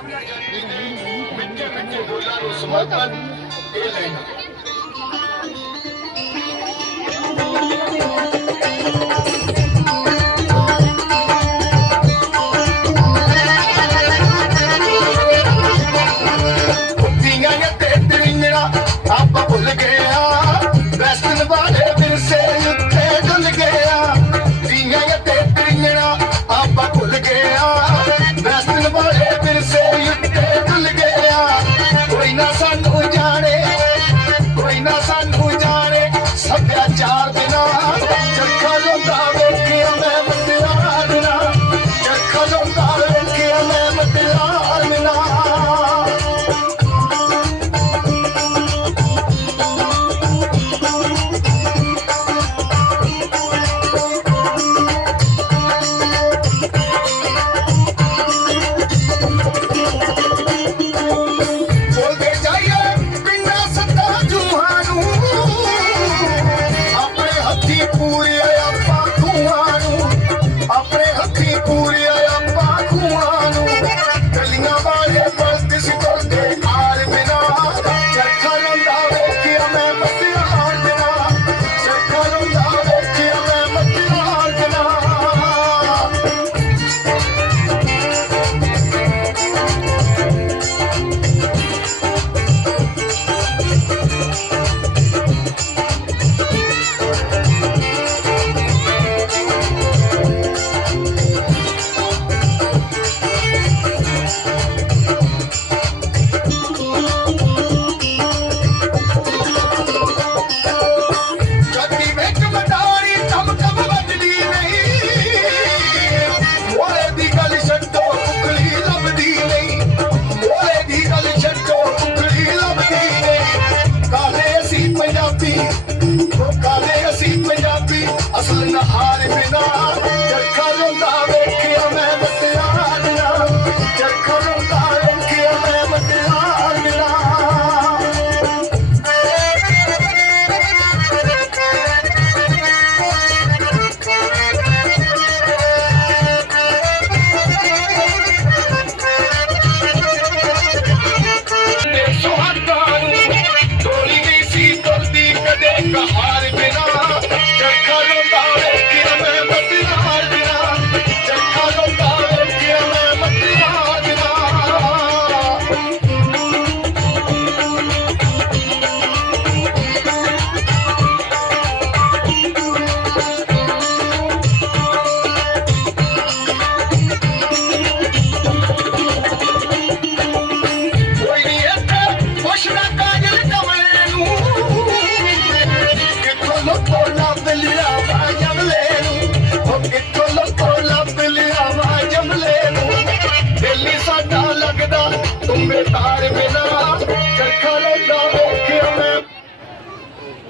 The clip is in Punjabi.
ਮਿੱਠੇ ਮਿੱਠੇ ਬੋਲਾਂ ਨੂੰ ਸਮਰਪਣ ਇਹ ਲੈਣਾ ਆਪਾਂ ਭੁੱਲ ਗਏ ਆ चार The color of down. Don't